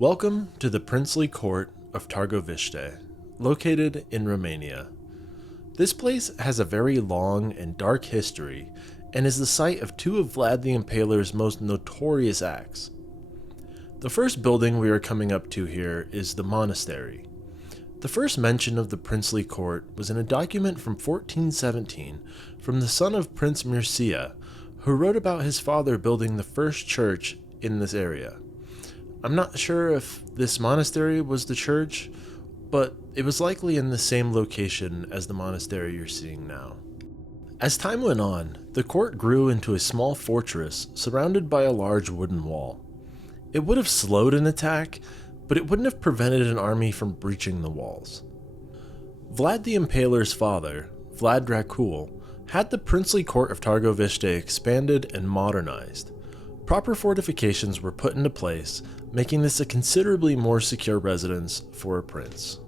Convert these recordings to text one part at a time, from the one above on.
Welcome to the princely court of Targoviste, located in Romania. This place has a very long and dark history and is the site of two of Vlad the Impaler's most notorious acts. The first building we are coming up to here is the monastery. The first mention of the princely court was in a document from 1417 from the son of Prince Mircea, who wrote about his father building the first church in this area. I'm not sure if this monastery was the church, but it was likely in the same location as the monastery you're seeing now. As time went on, the court grew into a small fortress surrounded by a large wooden wall. It would have slowed an attack, but it wouldn't have prevented an army from breaching the walls. Vlad the Impaler's father, Vlad Dracula, had the princely court of Targoviste expanded and modernized. Proper fortifications were put into place, making this a considerably more secure residence for a prince.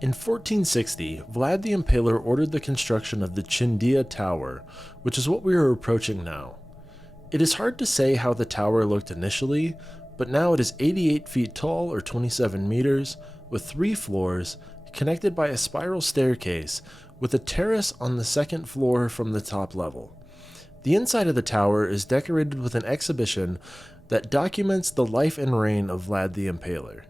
In 1460, Vlad the Impaler ordered the construction of the Chindia Tower, which is what we are approaching now. It is hard to say how the tower looked initially, but now it is 88 feet tall or 27 meters, with 3 floors, connected by a spiral staircase, with a terrace on the second floor from the top level. The inside of the tower is decorated with an exhibition that documents the life and reign of Vlad the Impaler.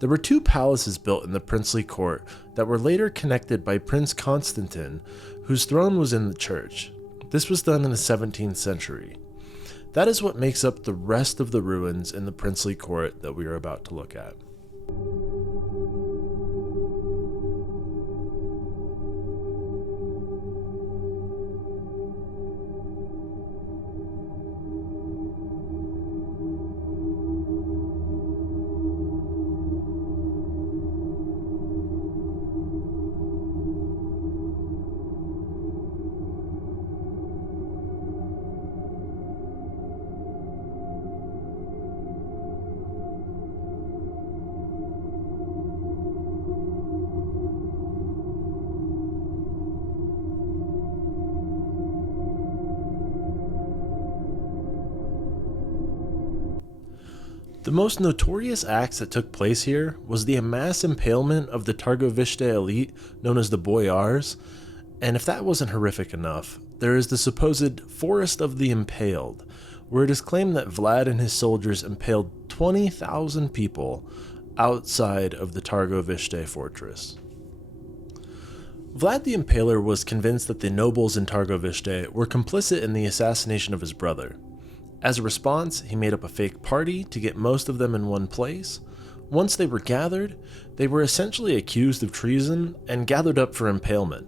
There were two palaces built in the princely court that were later connected by Prince Constantine, whose throne was in the church. This was done in the 17th century. That is what makes up the rest of the ruins in the princely court that we are about to look at. The most notorious acts that took place here was the mass impalement of the Targoviste elite known as the Boyars, and if that wasn't horrific enough, there is the supposed Forest of the Impaled, where it is claimed that Vlad and his soldiers impaled 20,000 people outside of the Targoviste fortress. Vlad the Impaler was convinced that the nobles in Targoviste were complicit in the assassination of his brother. As a response, he made up a fake party to get most of them in one place. Once they were gathered, they were essentially accused of treason and gathered up for impalement.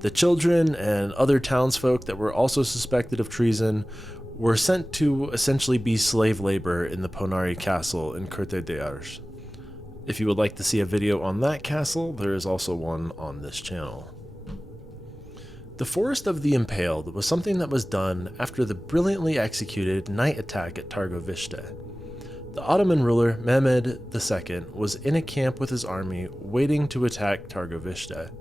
The children and other townsfolk that were also suspected of treason were sent to essentially be slave labor in the Ponari castle in Curte de Arges. If you would like to see a video on that castle, there is also one on this channel. The Forest of the Impaled was something that was done after the brilliantly executed night attack at Targoviste. The Ottoman ruler Mehmed II was in a camp with his army waiting to attack Targoviste.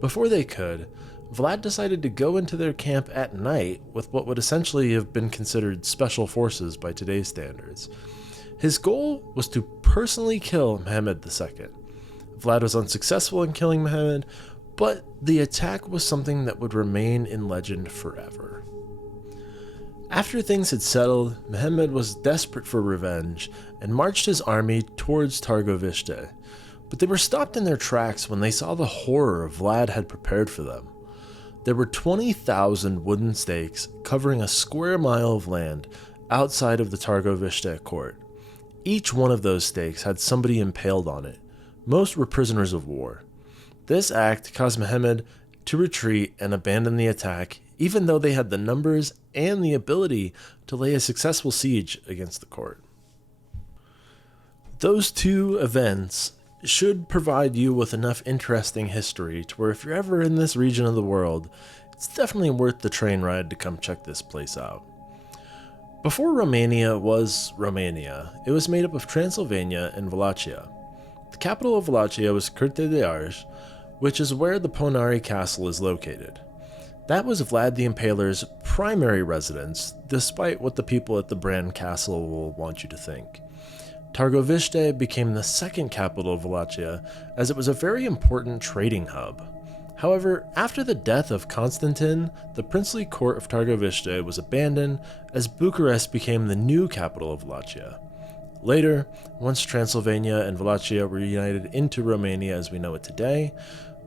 Before they could, Vlad decided to go into their camp at night with what would essentially have been considered special forces by today's standards. His goal was to personally kill Mehmed II. Vlad was unsuccessful in killing Mehmed, but the attack was something that would remain in legend forever. After things had settled, Mehmed was desperate for revenge and marched his army towards Targoviste, but they were stopped in their tracks when they saw the horror Vlad had prepared for them. There were 20,000 wooden stakes covering a square mile of land outside of the Targoviste court. Each one of those stakes had somebody impaled on it. Most were prisoners of war. This act caused Mehmed to retreat and abandon the attack, even though they had the numbers and the ability to lay a successful siege against the court. Those two events should provide you with enough interesting history to where if you're ever in this region of the world, it's definitely worth the train ride to come check this place out. Before Romania was Romania, it was made up of Transylvania and Wallachia. The capital of Wallachia was Curte de Arges, which is where the Ponari castle is located. That was Vlad the Impaler's primary residence, despite what the people at the Bran castle will want you to think. Targoviste became the second capital of Wallachia, as it was a very important trading hub. However, after the death of Constantine, the princely court of Targoviste was abandoned as Bucharest became the new capital of Wallachia. Later, once Transylvania and Wallachia were united into Romania as we know it today,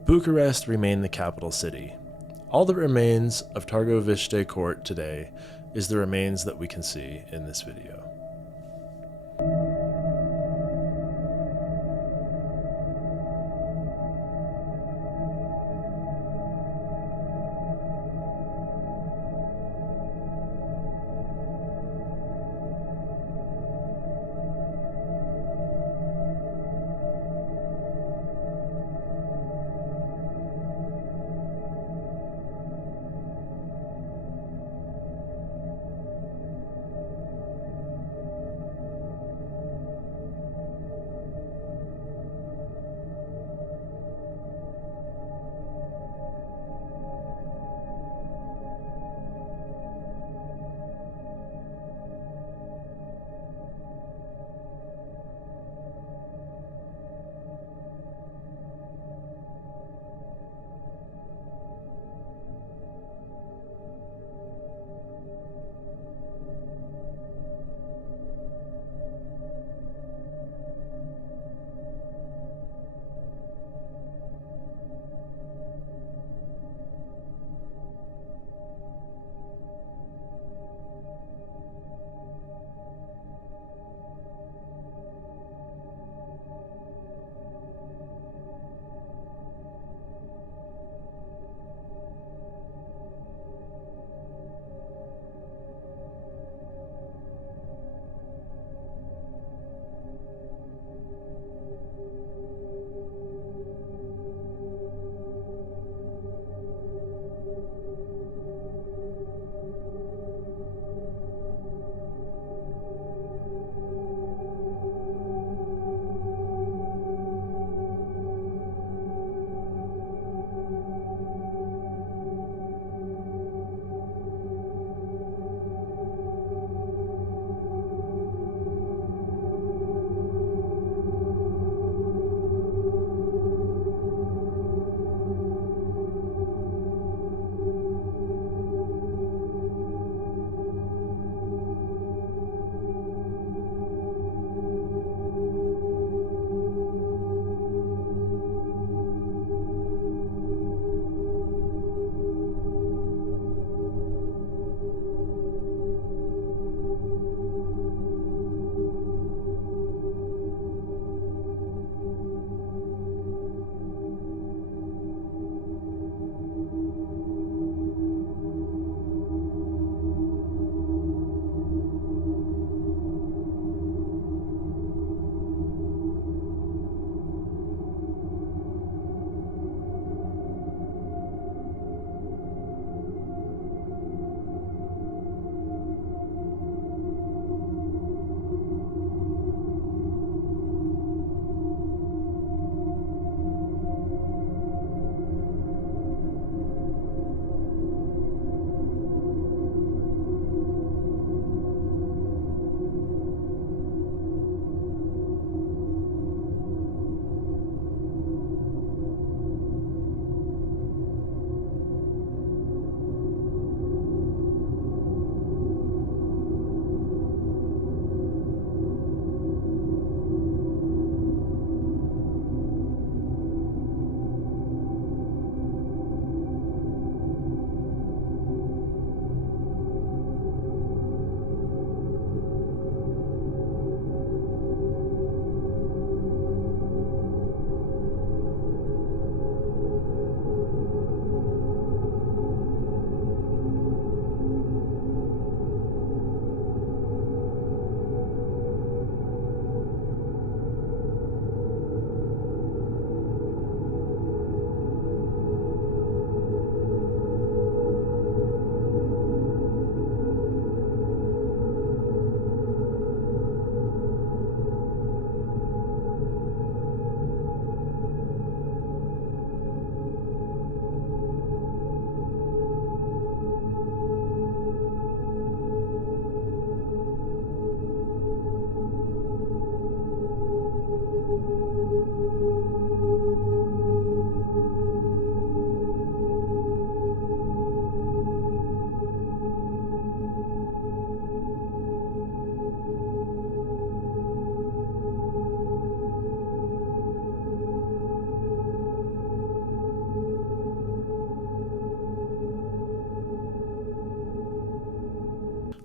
Bucharest remained the capital city. All that remains of Targoviste court today is the remains that we can see in this video.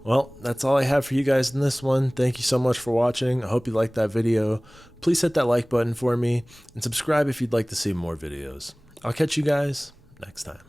Well, that's all I have for you guys in this one. Thank you so much for watching. I hope you liked that video. Please hit that like button for me and subscribe if you'd like to see more videos. I'll catch you guys next time.